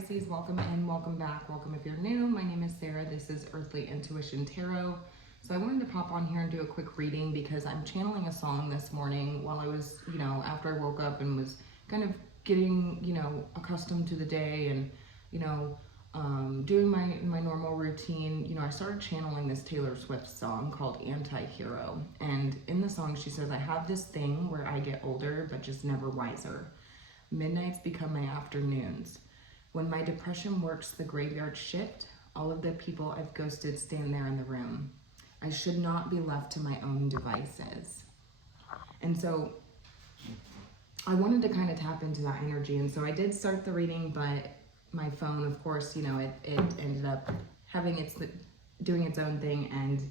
Pisces, welcome in, welcome back, welcome if you're new. My name is Sarah. This is Earthly Intuition Tarot. So I wanted to pop on here and do a quick reading because I'm channeling a song this morning while I was, after I woke up and was kind of getting, accustomed to the day and, doing my normal routine. I started channeling this Taylor Swift song called Anti-Hero. And in the song, she says, I have this thing where I get older, but just never wiser. Midnights become my afternoons. When my depression works the graveyard shift, all of the people I've ghosted stand there in the room. I should not be left to my own devices. And so I wanted to kind of tap into that energy. And so I did start the reading, but my phone, of course, it ended up doing its own thing. And,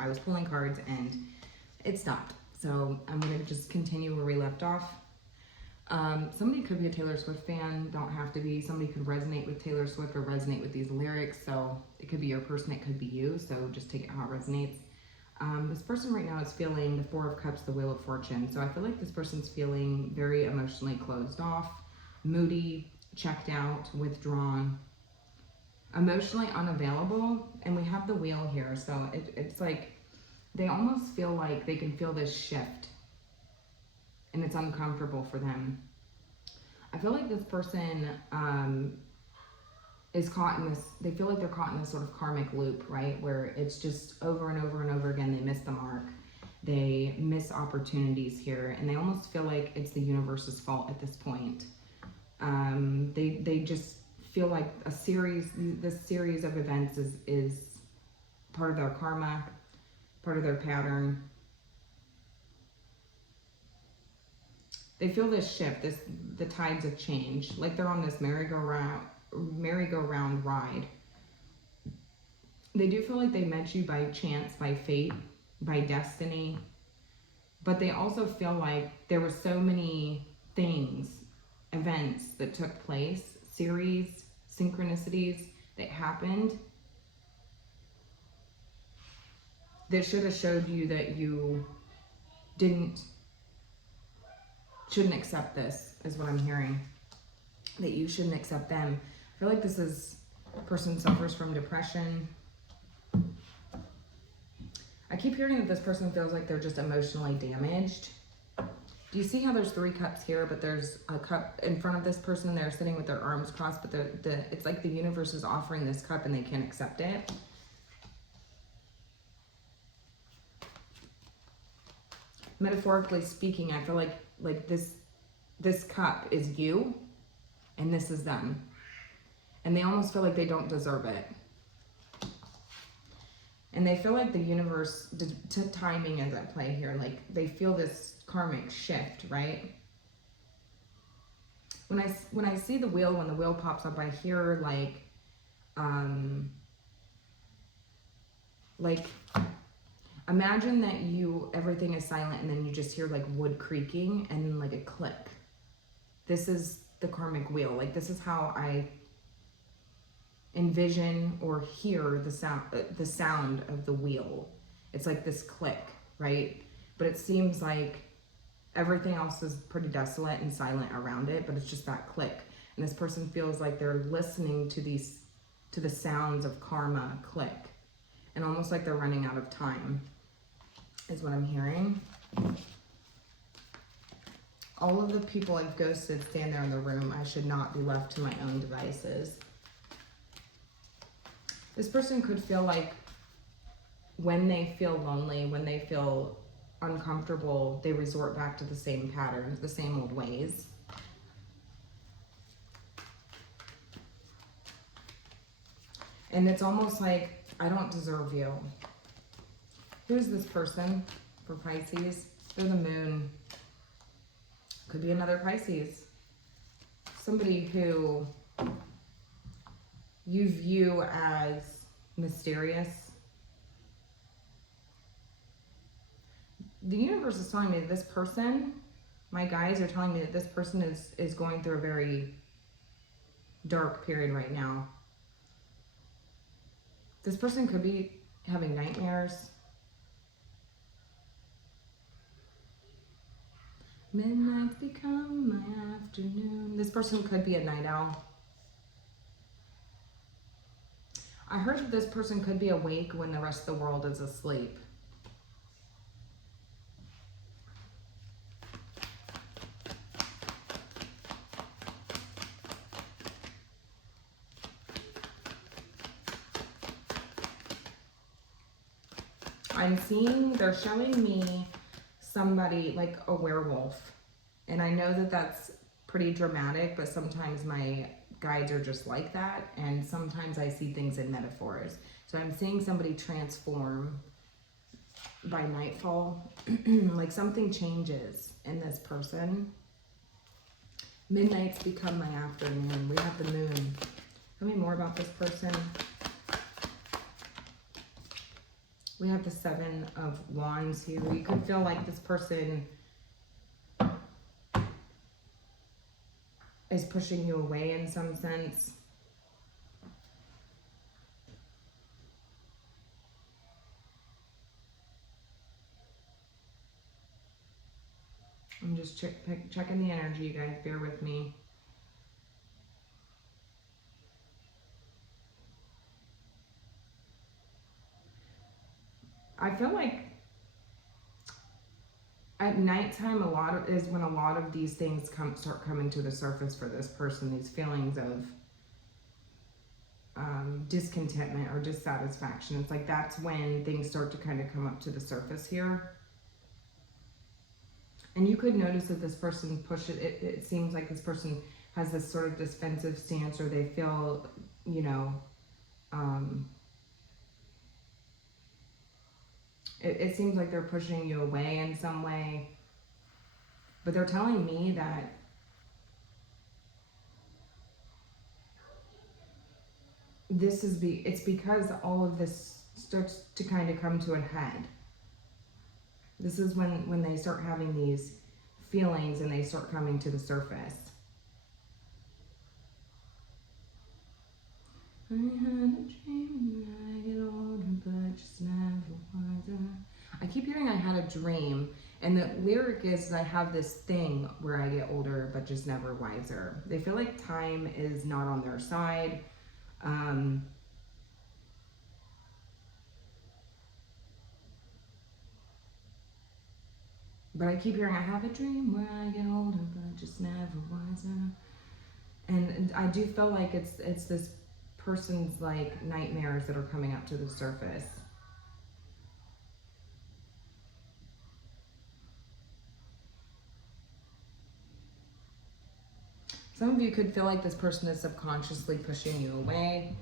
I was pulling cards and it stopped. So I'm going to just continue where we left off. Somebody could be a Taylor Swift fan, don't have to be. Somebody could resonate with Taylor Swift or resonate with these lyrics. So it could be your person, it could be you. So just take it how it resonates. This person right now is feeling the Four of Cups, the Wheel of Fortune. So I feel like this person's feeling very emotionally closed off, moody, checked out, withdrawn, emotionally unavailable. And we have the wheel here. So it's like they almost feel like they can feel this shift. And it's uncomfortable for them. I feel like this person is caught in this, they feel like they're caught in this sort of karmic loop, right? Where it's just over and over and over again, they miss the mark. They miss opportunities here. And they almost feel like it's the universe's fault at this point. They just feel like this series of events is part of their karma, part of their pattern. They feel this shift, the tides of change, like they're on this merry-go-round ride. They do feel like they met you by chance, by fate, by destiny, but they also feel like there were so many things, events that took place, series, synchronicities that happened that should have showed you that you shouldn't accept this, is what I'm hearing. That you shouldn't accept them. I feel like this person suffers from depression. I keep hearing that this person feels like they're just emotionally damaged. Do you see how there's 3 cups here, but there's a cup in front of this person? They're sitting with their arms crossed, but it's like the universe is offering this cup and they can't accept it. Metaphorically speaking, I feel like this cup is you and this is them. And they almost feel like they don't deserve it. And they feel like the universe, timing is at play here. Like they feel this karmic shift, right? When I see the wheel, when the wheel pops up, I hear imagine that everything is silent and then you just hear like wood creaking and then like a click. This is the karmic wheel. Like this is how I envision or hear the sound of the wheel. It's like this click, right? But it seems like everything else is pretty desolate and silent around it, but it's just that click. And this person feels like they're listening to the sounds of karma click. And almost like they're running out of time, is what I'm hearing. All of the people I've ghosted stand there in the room. I should not be left to my own devices. This person could feel like when they feel lonely, when they feel uncomfortable, they resort back to the same patterns, the same old ways. And it's almost like, I don't deserve you. Who's this person for Pisces? They're the moon. Could be another Pisces. Somebody who you view as mysterious. The universe is telling me that this person, my guides are telling me that this person is going through a very dark period right now. This person could be having nightmares. Midnights become my afternoon. This person could be a night owl. I heard that this person could be awake when the rest of the world is asleep. I'm seeing, they're showing me somebody like a werewolf. And I know that that's pretty dramatic, but sometimes my guides are just like that. And sometimes I see things in metaphors. So I'm seeing somebody transform by nightfall. Like something changes in this person. Midnights become my afternoon. We have the moon. Tell me more about this person. We have the 7 of Wands here. You could feel like this person is pushing you away in some sense. I'm just checking the energy, you guys. Bear with me. I feel like at nighttime is when a lot of these things start coming to the surface for this person. These feelings of discontentment or dissatisfaction. It's like that's when things start to kind of come up to the surface here. And you could notice that this person pushes it seems like this person has this sort of defensive stance, or they feel, you know, it seems like they're pushing you away in some way. But they're telling me that it's because all of this starts to kind of come to a head. This is when they start having these feelings and they start coming to the surface. I had a dream when I get older, but just never wiser. I keep hearing I had a dream, and the lyric is I have this thing where I get older, but just never wiser. They feel like time is not on their side. But I keep hearing I have a dream where I get older, but just never wiser. And I do feel like it's this person's like nightmares that are coming up to the surface. Some of you could feel like this person is subconsciously pushing you away.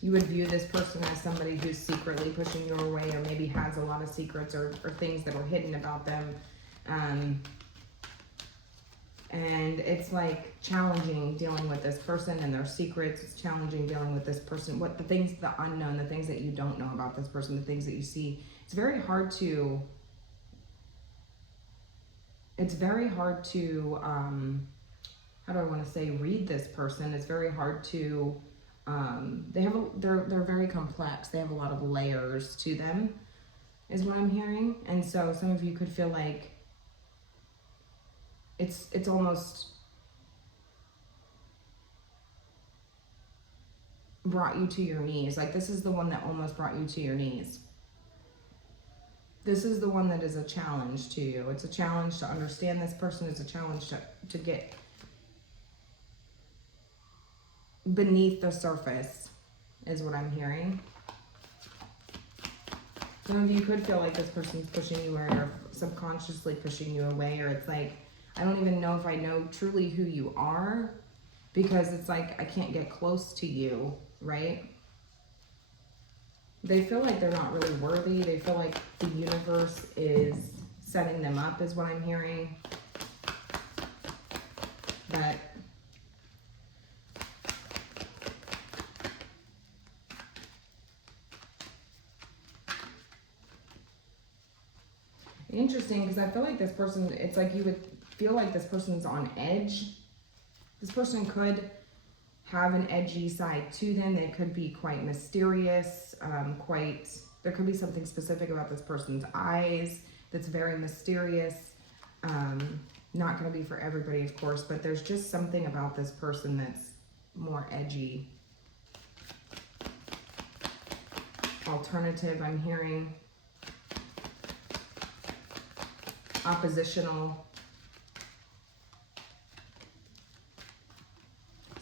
You would view this person as somebody who's secretly pushing you away, or maybe has a lot of secrets or things that are hidden about them. And it's like challenging dealing with this person and their secrets. It's challenging dealing with this person. The things, the unknown, the things that you don't know about this person, the things that you see. It's very hard to, how do I want to say, read this person. It's very hard to, they're very complex. They have a lot of layers to them, is what I'm hearing. And so some of you could feel like it's almost brought you to your knees. Like this is the one that almost brought you to your knees. This is the one that is a challenge to you. It's a challenge to understand this person. It's a challenge to get beneath the surface, is what I'm hearing. Some of you could feel like this person's pushing you, or subconsciously pushing you away, or it's like, I don't even know if I know truly who you are, because it's like I can't get close to you, right? They feel like they're not really worthy. They feel like the universe is setting them up, is what I'm hearing. But interesting, because I feel like this person, it's like you would feel like this person's on edge. This person could have an edgy side to them. They could be quite mysterious, there could be something specific about this person's eyes that's very mysterious. Not going to be for everybody, of course, but there's just something about this person that's more edgy. Alternative, I'm hearing. Oppositional.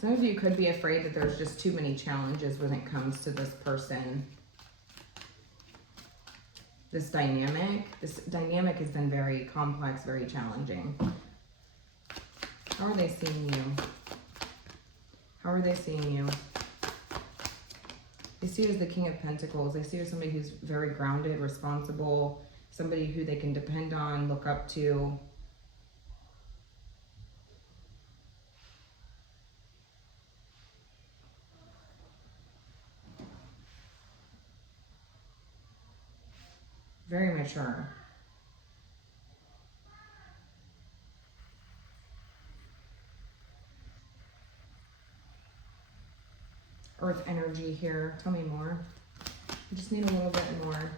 Some of you could be afraid that there's just too many challenges when it comes to this person. This dynamic has been very complex, very challenging. How are they seeing you? How are they seeing you? They see you as the King of Pentacles. They see you as somebody who's very grounded, responsible, somebody who they can depend on, look up to. Very mature. Earth energy here. Tell me more. I just need a little bit more.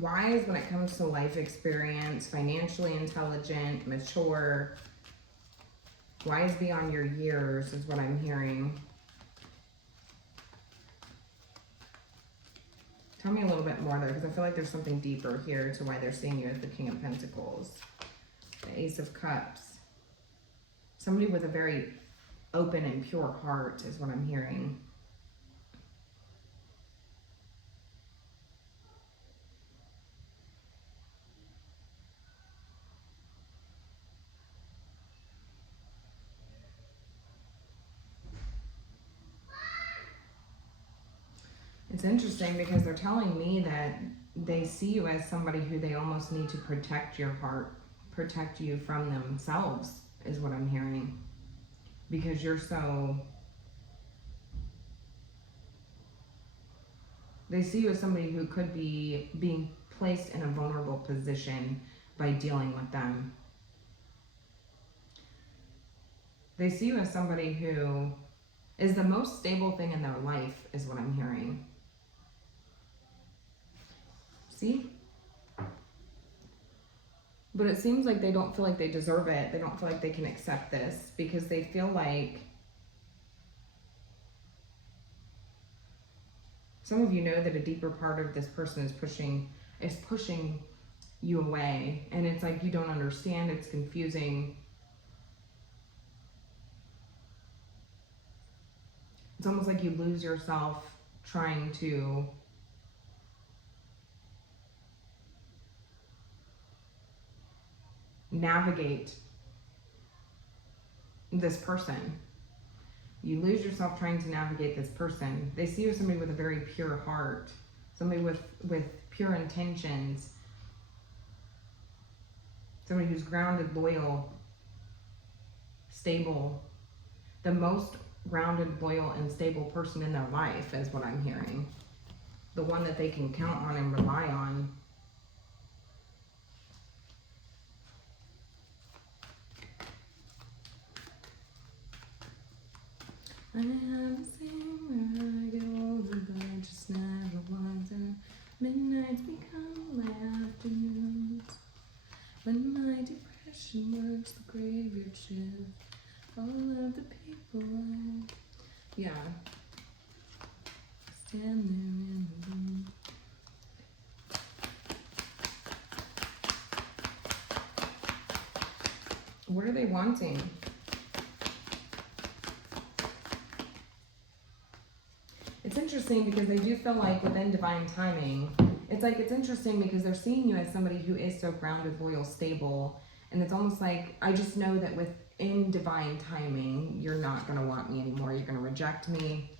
Wise when it comes to life experience, financially intelligent, mature, wise beyond your years is what I'm hearing. Tell me a little bit more there, because I feel like there's something deeper here to why they're seeing you as the King of Pentacles. The Ace of Cups. Somebody with a very open and pure heart is what I'm hearing. It's interesting because they're telling me that they see you as somebody who they almost need to protect your heart, protect you from themselves, is what I'm hearing. Because you're so... They see you as somebody who could be being placed in a vulnerable position by dealing with them. They see you as somebody who is the most stable thing in their life, is what I'm hearing. See? But it seems like they don't feel like they deserve it. They don't feel like they can accept this because they feel like some of you know that a deeper part of this person is pushing you away. And it's like you don't understand. It's confusing. It's almost like you lose yourself trying to navigate this person. You lose yourself trying to navigate this person. They see you as somebody with a very pure heart, somebody with pure intentions, somebody who's grounded, loyal, stable, the most grounded, loyal, and stable person in their life is what I'm hearing. The one that they can count on and rely on. I haven't seen where I go, but I just never want to. Midnights become my afternoons. When my depression works the graveyard shift, all of the people yeah. Stand there in the room. What are they wanting? It's interesting because they do feel like within divine timing, it's interesting because they're seeing you as somebody who is so grounded, loyal, stable. And it's almost like, I just know that within divine timing, you're not going to want me anymore. You're going to reject me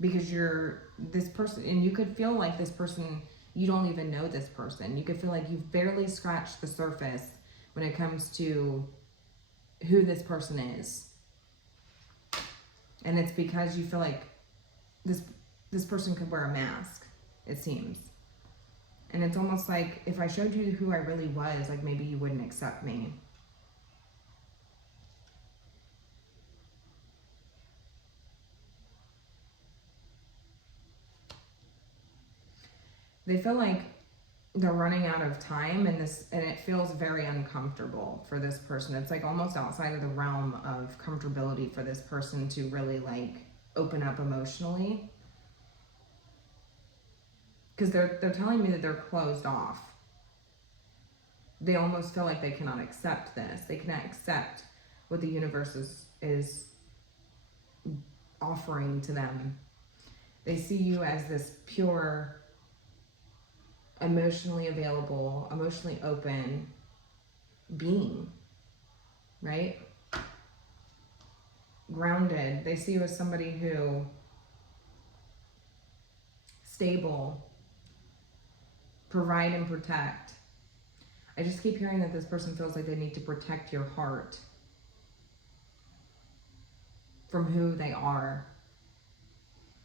because you're this person. And you could feel like this person, you don't even know this person. You could feel like you've barely scratched the surface when it comes to who this person is. And it's because you feel like this person could wear a mask, it seems. And it's almost like if I showed you who I really was, like maybe you wouldn't accept me. They feel like they're running out of time, and it feels very uncomfortable for this person. It's like almost outside of the realm of comfortability for this person to really like open up emotionally. Because they're telling me that they're closed off. They almost feel like they cannot accept this. They cannot accept what the universe is offering to them. They see you as this pure, emotionally available, emotionally open being, right? Grounded. They see you as somebody who stable, provide and protect. I just keep hearing that this person feels like they need to protect your heart from who they are.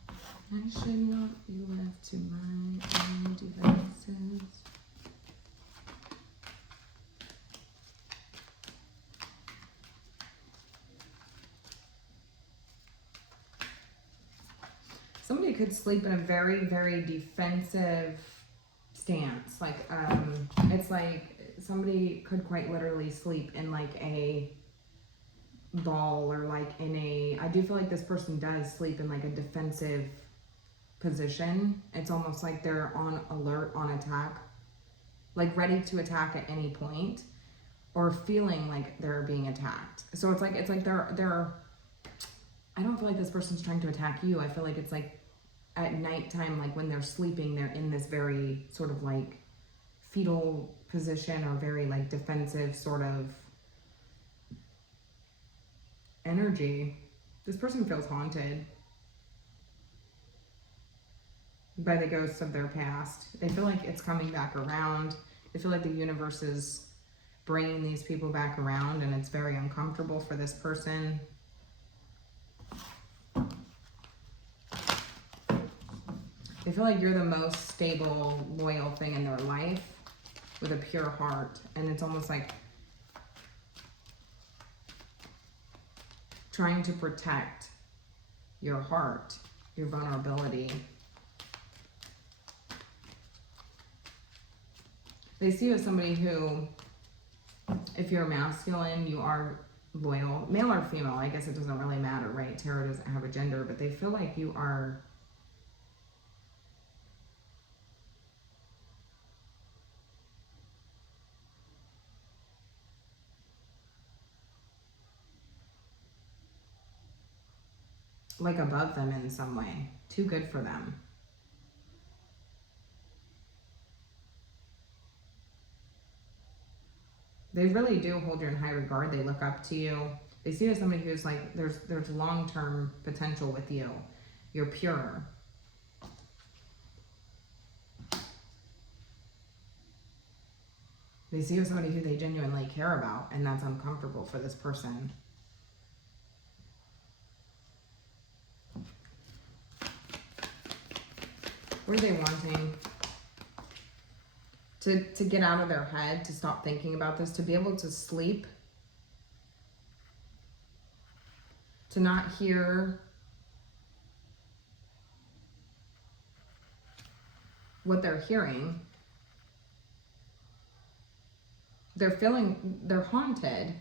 I should not be left to my own devices. Somebody could sleep in a very, very defensive stance. Like, it's like somebody could quite literally sleep in like a ball, or like in a, I do feel like this person does sleep in like a defensive position. It's almost like they're on alert, on attack, like ready to attack at any point, or feeling like they're being attacked. So it's like they're I don't feel like this person's trying to attack you. I feel like it's like at nighttime, like when they're sleeping, they're in this very sort of like fetal position, or very like defensive sort of energy. This person feels haunted by the ghosts of their past. They feel like it's coming back around. They feel like the universe is bringing these people back around, and it's very uncomfortable for this person. They feel like you're the most stable, loyal thing in their life with a pure heart. And it's almost like trying to protect your heart, your vulnerability. They see you as somebody who, if you're masculine, you are loyal. Male or female, I guess it doesn't really matter, right? Tarot doesn't have a gender, but they feel like you are like above them in some way. Too good for them. They really do hold you in high regard. They look up to you. They see you as somebody who's like, there's long-term potential with you. You're pure. They see you as somebody who they genuinely care about, and that's uncomfortable for this person. What are they wanting? To get out of their head, to stop thinking about this, to be able to sleep, to not hear what they're hearing. They're haunted.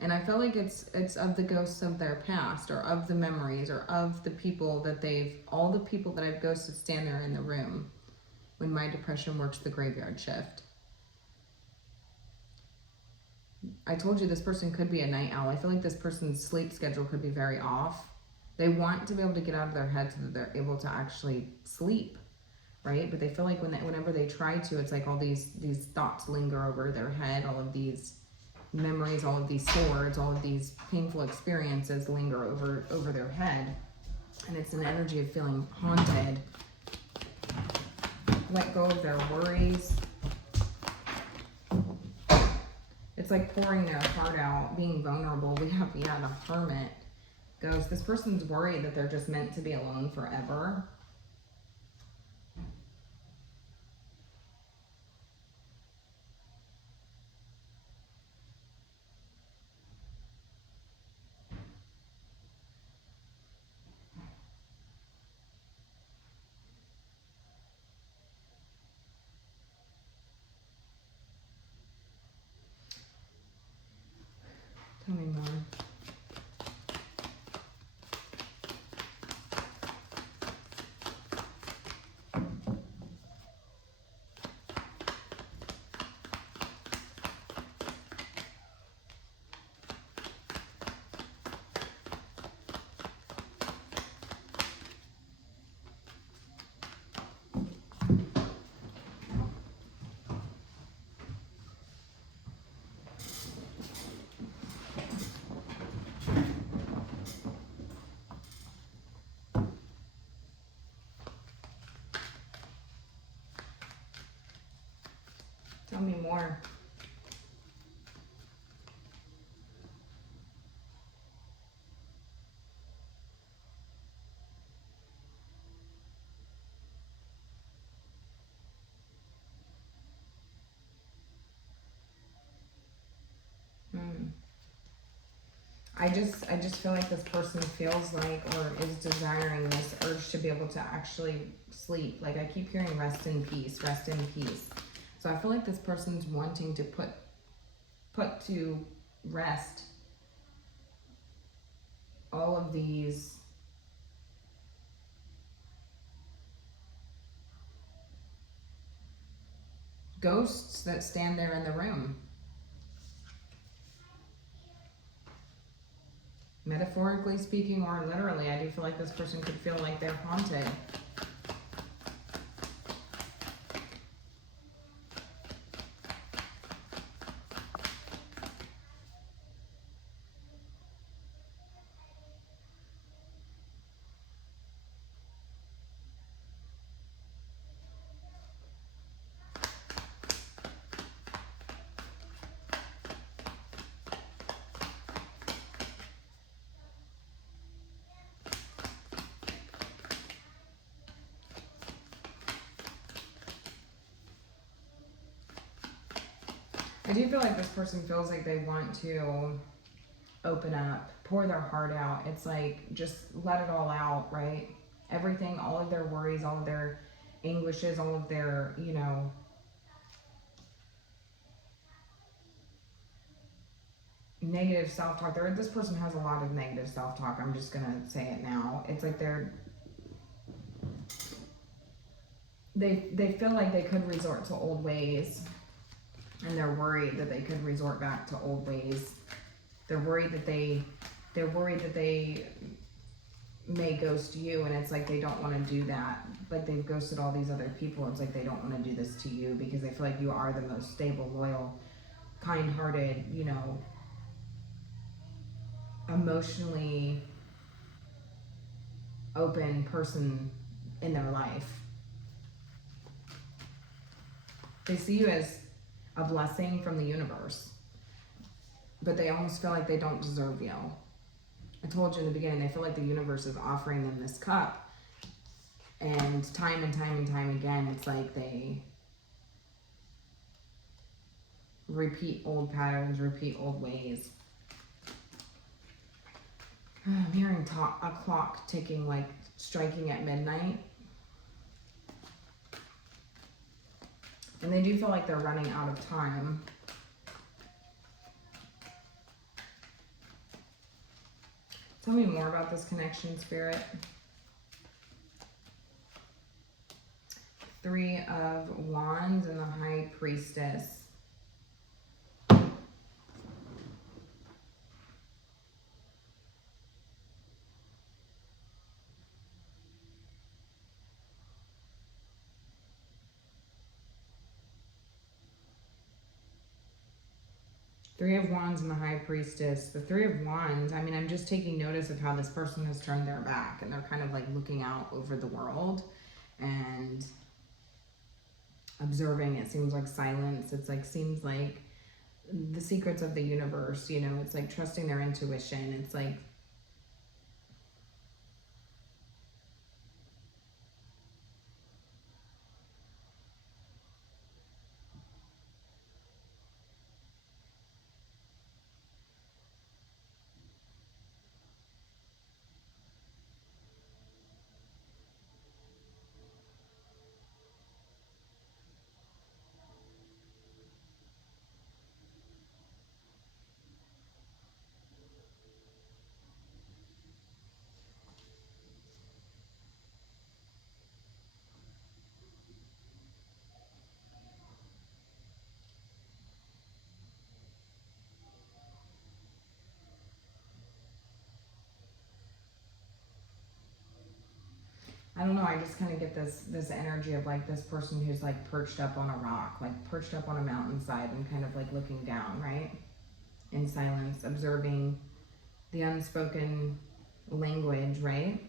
And I feel like it's of the ghosts of their past, or of the memories, or of the people that all the people that I've ghosted stand there in the room when my depression works the graveyard shift. I told you this person could be a night owl. I feel like this person's sleep schedule could be very off. They want to be able to get out of their head so that they're able to actually sleep, right? But they feel like whenever they try to, it's like all these thoughts linger over their head, all of these memories, all of these swords, all of these painful experiences linger over their head. And it's an energy of feeling haunted. Let go of their worries. It's like pouring their heart out, being vulnerable. We have, the hermit goes, this person's worried that they're just meant to be alone forever. me more. I just feel like this person feels like, or is desiring this urge to be able to actually sleep. Like I keep hearing rest in peace, rest in peace. So I feel like this person's wanting to put to rest all of these ghosts that stand there in the room. Metaphorically speaking or literally, I do feel like this person could feel like they're haunted. I do feel like this person feels like they want to open up, pour their heart out. It's like, just let it all out, right? Everything, all of their worries, all of their anguishes, all of their, you know, negative self-talk. This person has a lot of negative self-talk. I'm just gonna say it now. It's like they feel like they could resort to old ways, and they're worried that they could resort back to old ways. They're worried that they may ghost you, and it's like they don't want to do that. Like they've ghosted all these other people. It's like they don't want to do this to you because they feel like you are the most stable, loyal, kind-hearted, you know, emotionally open person in their life. They see you as a blessing from the universe, but they almost feel like they don't deserve you. I told you in the beginning, they feel like the universe is offering them this cup, and time again, it's like they repeat old patterns, repeat old ways. I'm hearing a clock ticking, like striking at midnight. And they do feel like they're running out of time. Tell me more about this connection, Spirit. 3 of Wands and the High Priestess. Three of Wands and the High Priestess. The Three of Wands, I mean, I'm just taking notice of how this person has turned their back, and they're kind of like looking out over the world and observing. It seems like silence. It's like, seems like the secrets of the universe, you know, it's like trusting their intuition. It's like, I don't know, I just kind of get this energy of like this person who's like perched up on a rock, like perched up on a mountainside and kind of like looking down, right? In silence, observing the unspoken language, right?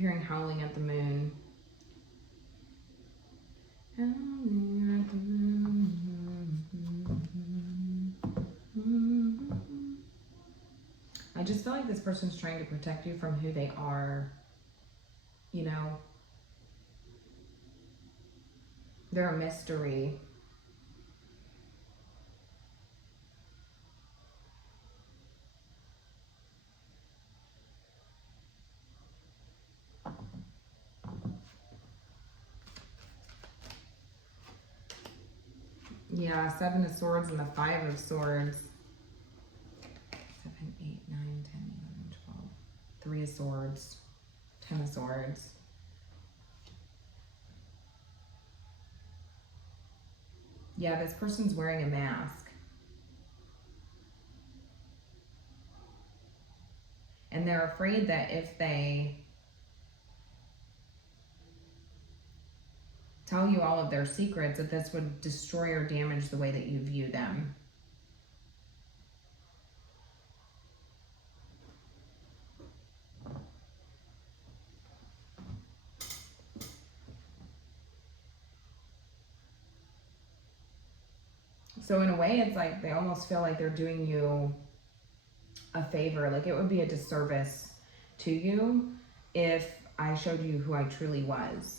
hearing howling at the moon. Howling at the moon. I just feel like this person's trying to protect you from who they are. You know, they're a mystery. Yeah, 7 of Swords and the 5 of Swords. 7, 8, 9, 10, 11, 12. 3 of Swords. 10 of Swords. Yeah, this person's wearing a mask. And they're afraid that if they tell you all of their secrets, that this would destroy or damage the way that you view them. So in a way, it's like they almost feel like they're doing you a favor. Like it would be a disservice to you if I showed you who I truly was.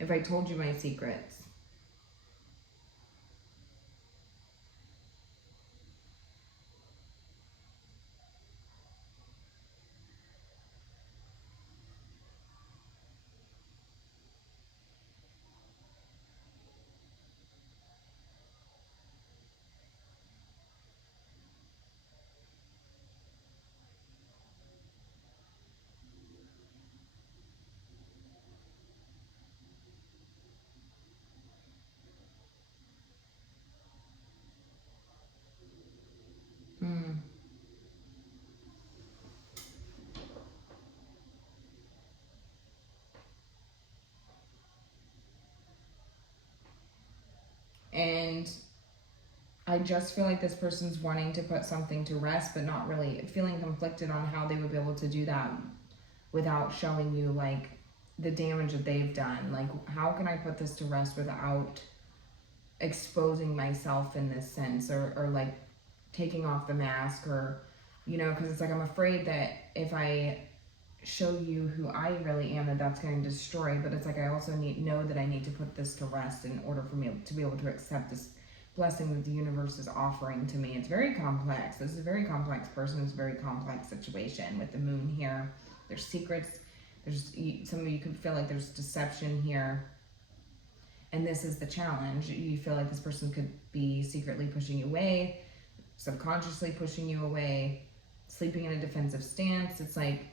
If I told you my secrets. Hmm. And I just feel like this person's wanting to put something to rest, but not really feeling conflicted on how they would be able to do that without showing you like the damage that they've done. Like, how can I put this to rest without exposing myself in this sense, or like taking off the mask, or, you know, because it's like I'm afraid that if I show you who I really am, that that's going to destroy. But it's like I also know that I need to put this to rest in order for me to be able to accept this blessing that the universe is offering to me. It's very complex. This is a very complex person. It's a very complex situation with the moon here. There's secrets. There's some of you could feel like there's deception here. And this is the challenge. You feel like this person could be secretly pushing you away, subconsciously pushing you away, sleeping in a defensive stance. It's like,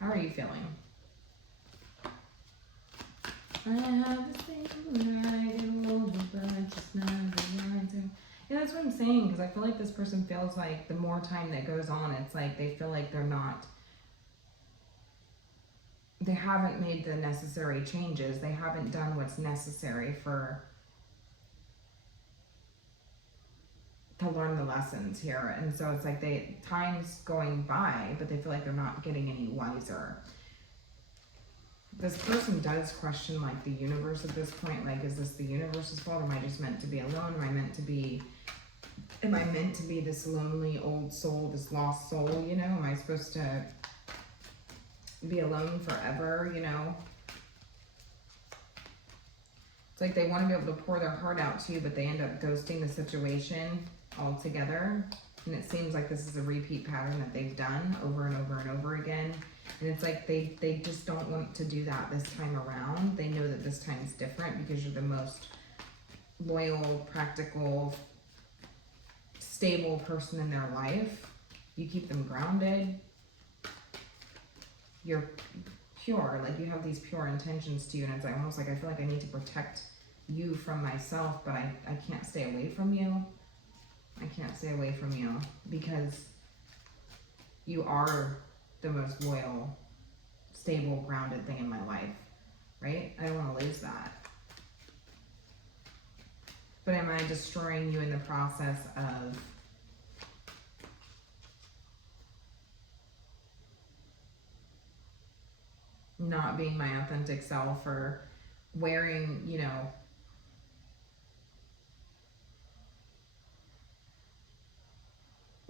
how are you feeling? I have this thing where I get older, but I just never learn to. Yeah, that's what I'm saying, because I feel like this person feels like the more time that goes on, it's like they feel like they haven't made the necessary changes. They haven't done what's necessary to learn the lessons here. And so it's like time's going by, but they feel like they're not getting any wiser. This person does question like the universe at this point. Like, is this the universe's fault? Am I just meant to be alone? Am I meant to be this lonely old soul, this lost soul, you know? Am I supposed to be alone forever, you know? It's like they want to be able to pour their heart out to you, but they end up ghosting the situation altogether. And it seems like this is a repeat pattern that they've done over and over and over again. And it's like they just don't want to do that this time around. They know that this time's different because you're the most loyal, practical, stable person in their life. You keep them grounded. You're pure, like you have these pure intentions to you, and it's like almost like I feel like I need to protect you from myself, but I can't stay away from you. I can't stay away from you because you are the most loyal, stable, grounded thing in my life, right? I don't want to lose that. But am I destroying you in the process of not being my authentic self, or wearing, you know,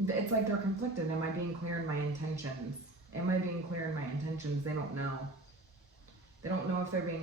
it's like they're conflicted. Am I being clear in my intentions? Am I being clear in my intentions? They don't know. They don't know if they're being